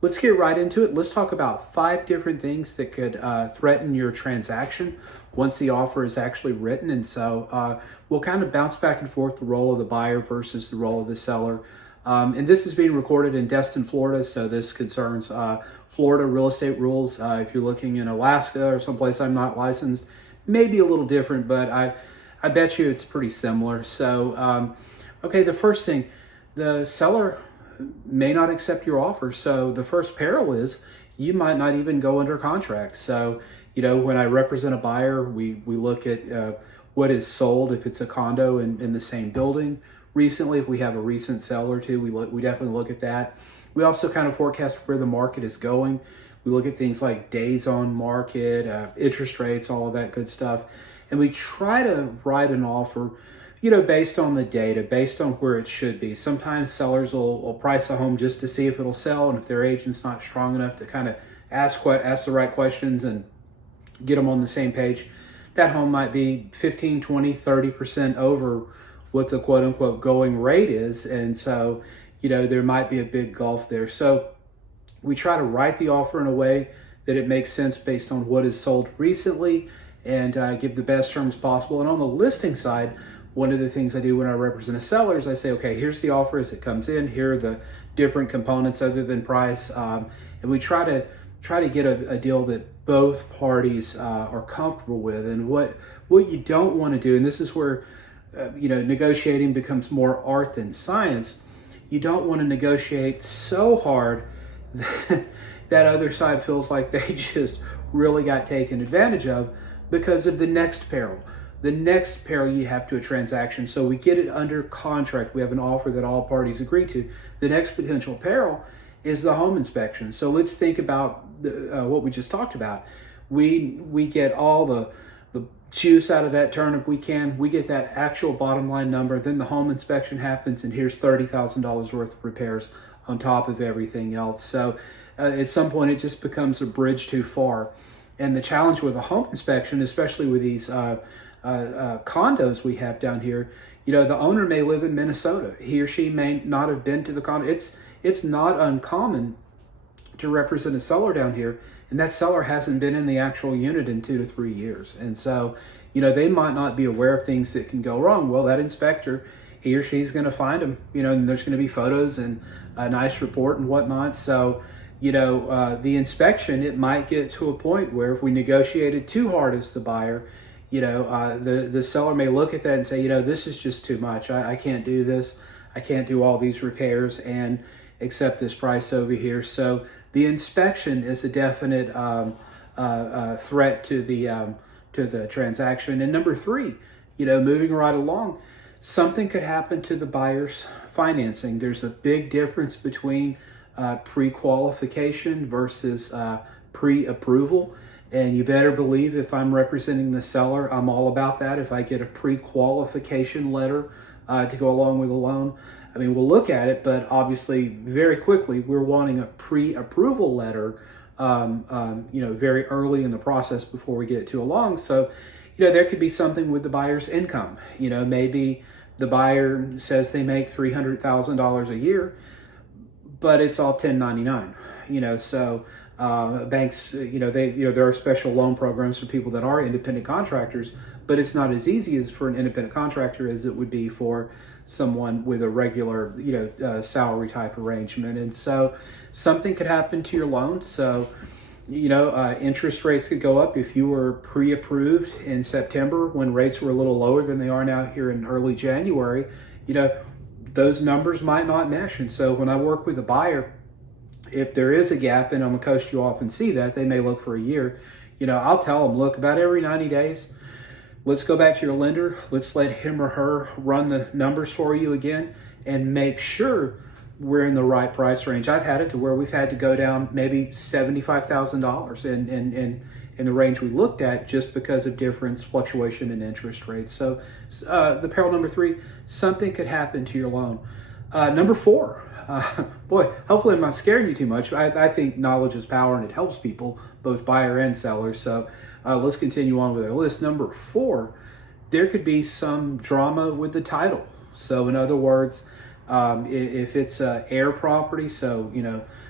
let's get right into it. Let's talk about 5 different things that could threaten your transaction once the offer is actually written. And so we'll kind of bounce back and forth the role of the buyer versus the role of the seller. And this is being recorded in Destin, Florida. So this concerns Florida real estate rules. If you're looking in Alaska or someplace I'm not licensed, maybe a little different, but I bet you it's pretty similar. So, okay, the first thing, the seller may not accept your offer. So the first peril is you might not even go under contract. So, when I represent a buyer, we look at what is sold if it's a condo in the same building. Recently, if we have a recent sale or two, we definitely look at that. We also kind of forecast where the market is going. We look at things like days on market, interest rates, all of that good stuff. And we try to write an offer, based on the data, based on where it should be. Sometimes sellers will price a home just to see if it'll sell, and if their agent's not strong enough to kind of ask the right questions and get them on the same page, that home might be 15, 20, 30% over what the quote unquote going rate is. And so, there might be a big gulf there. So we try to write the offer in a way that it makes sense based on what is sold recently and give the best terms possible. And on the listing side, one of the things I do when I represent a seller is I say, okay, here's the offer as it comes in. Here are the different components other than price. And we try to get a deal that both parties are comfortable with. And what you don't want to do, and this is where negotiating becomes more art than science. You don't want to negotiate so hard that other side feels like they just really got taken advantage of because of the next peril. The next peril you have to a transaction. So we get it under contract. We have an offer that all parties agree to. The next potential peril is the home inspection. So let's think about what we just talked about. We get all the juice out of that turnip we can. We get that actual bottom line number. Then the home inspection happens, and here's $30,000 worth of repairs on top of everything else. So at some point, it just becomes a bridge too far. And the challenge with a home inspection, especially with these condos we have down here, the owner may live in Minnesota. He or she may not have been to the condo. It's not uncommon to represent a seller down here, and that seller hasn't been in the actual unit in 2 to 3 years. And so, they might not be aware of things that can go wrong. Well, that inspector, he or she's going to find them, and there's going to be photos and a nice report and whatnot. So, the inspection, it might get to a point where if we negotiated too hard as the buyer, the seller may look at that and say, this is just too much. I can't do this. I can't do all these repairs and accept this price over here. So the inspection is a definite threat to the transaction. And number 3, moving right along, something could happen to the buyer's financing. There's a big difference between pre-qualification versus pre-approval. And you better believe if I'm representing the seller, I'm all about that. If I get a pre-qualification letter to go along with a loan, we'll look at it, but obviously very quickly, we're wanting a pre-approval letter, very early in the process before we get too long. So, there could be something with the buyer's income. Maybe the buyer says they make $300,000 a year, but it's all 1099, so banks, there are special loan programs for people that are independent contractors, but it's not as easy as for an independent contractor as it would be for someone with a regular, salary type arrangement. And so something could happen to your loan. So, interest rates could go up. If you were pre-approved in September when rates were a little lower than they are now here in early January, those numbers might not mesh. And so when I work with a buyer, if there is a gap, and on the coast you often see that, they may look for a year, I'll tell them, look, about every 90 days, let's go back to your lender. Let's let him or her run the numbers for you again and make sure we're in the right price range. I've had it to where we've had to go down maybe $75,000 in the range we looked at just because of difference, fluctuation in interest rates. So the peril number 3, something could happen to your loan. Number 4, boy, hopefully I'm not scaring you too much. I think knowledge is power, and it helps people, both buyer and seller. So let's continue on with our list. Number 4, there could be some drama with the title. So in other words, If it's heir property, so,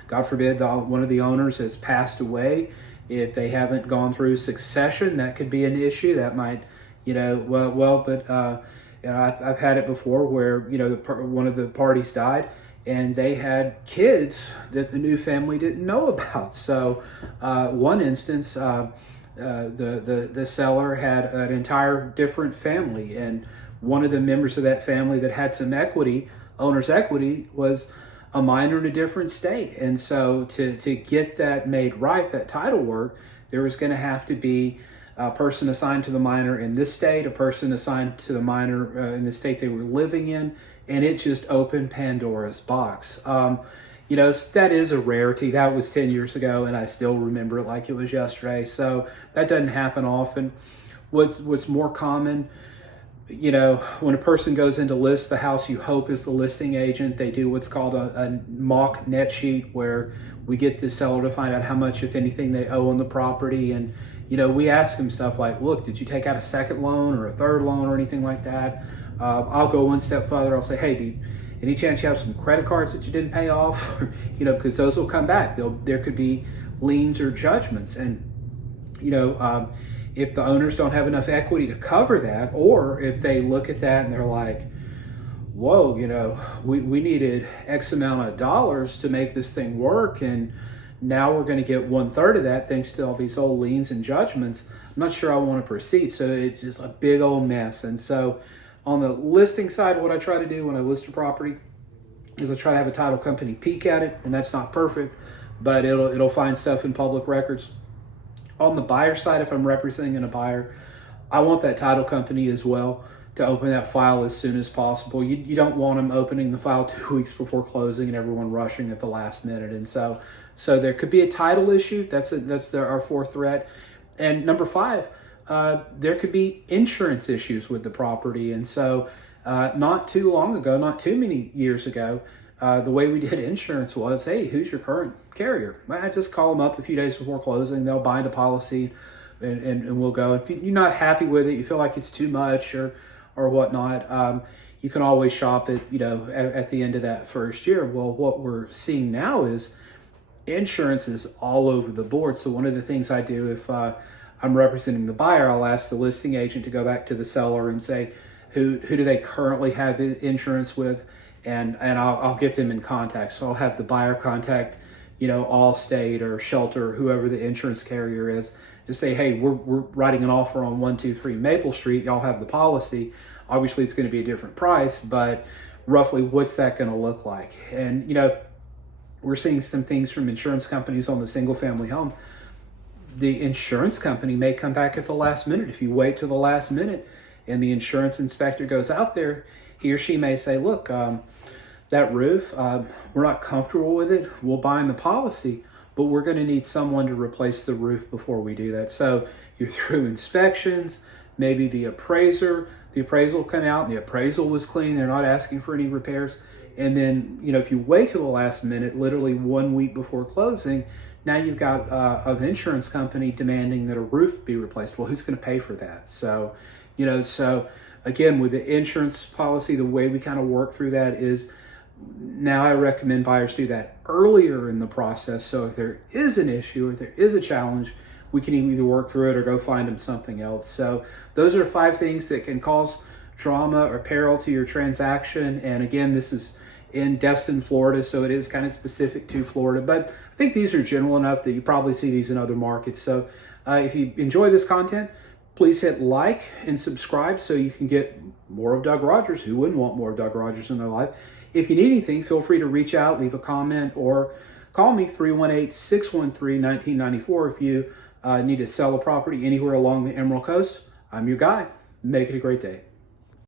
God forbid one of the owners has passed away, if they haven't gone through succession, that could be an issue. That might, but I've had it before where, one of the parties died and they had kids that the new family didn't know about. So one instance, the seller had an entire different family, and one of the members of that family that had some equity, owner's equity, was a minor in a different state. And so to get that made right, that title work, there was going to have to be a person assigned to the minor in this state, a person assigned to the minor in the state they were living in, and it just opened Pandora's box. That is a rarity. That was 10 years ago, and I still remember it like it was yesterday. So that doesn't happen often. What's more common, when a person goes in to list the house, you hope is the listing agent. They do what's called a mock net sheet, where we get the seller to find out how much, if anything, they owe on the property. And, we ask them stuff like, look, did you take out a second loan or a third loan or anything like that? I'll go one step further. I'll say, hey, any chance you have some credit cards that you didn't pay off? Because those will come back. There could be liens or judgments. And, if the owners don't have enough equity to cover that, or if they look at that and they're like, whoa, we needed X amount of dollars to make this thing work, and now we're going to get 1/3 of that thanks to all these old liens and judgments, I'm not sure I want to proceed. So it's just a big old mess. And so on the listing side, what I try to do when I list a property is I try to have a title company peek at it, and that's not perfect, but it'll find stuff in public records. On the buyer side, if I'm representing a buyer, I want that title company as well to open that file as soon as possible. You don't want them opening the file 2 weeks before closing and everyone rushing at the last minute. And so there could be a title issue. That's our fourth threat. And number 5, there could be insurance issues with the property. And so not too long ago, not too many years ago, the way we did insurance was, hey, who's your current carrier? I just call them up a few days before closing. They'll bind a policy, and we'll go. If you're not happy with it, you feel like it's too much or whatnot, you can always shop it, at the end of that first year. Well, what we're seeing now is insurance is all over the board. So one of the things I do, if I'm representing the buyer, I'll ask the listing agent to go back to the seller and say, who do they currently have insurance with? And I'll get them in contact. So I'll have the buyer contact, Allstate or Shelter, whoever the insurance carrier is, to say, hey, we're writing an offer on 123 Maple Street. Y'all have the policy. Obviously, it's going to be a different price, but roughly, what's that going to look like? And we're seeing some things from insurance companies on the single family home. The insurance company may come back at the last minute. If you wait till the last minute and the insurance inspector goes out there, he or she may say, look, that roof, we're not comfortable with it. We'll bind the policy, but we're going to need someone to replace the roof before we do that. So you're through inspections, maybe the appraisal will come out and the appraisal was clean. They're not asking for any repairs. And then, if you wait till the last minute, literally 1 week before closing, now you've got an insurance company demanding that a roof be replaced. Well, who's going to pay for that? So, again, with the insurance policy, the way we kind of work through that is, now I recommend buyers do that earlier in the process. So if there is an issue or if there is a challenge, we can either work through it or go find them something else. So those are 5 things that can cause drama or peril to your transaction. And again, this is in Destin, Florida, so it is kind of specific to Florida. But I think these are general enough that you probably see these in other markets. So if you enjoy this content, please hit like and subscribe so you can get more of Doug Rogers. Who wouldn't want more of Doug Rogers in their life? If you need anything, feel free to reach out, leave a comment, or call me 318-613-1994 if you need to sell a property anywhere along the Emerald Coast. I'm your guy. Make it a great day.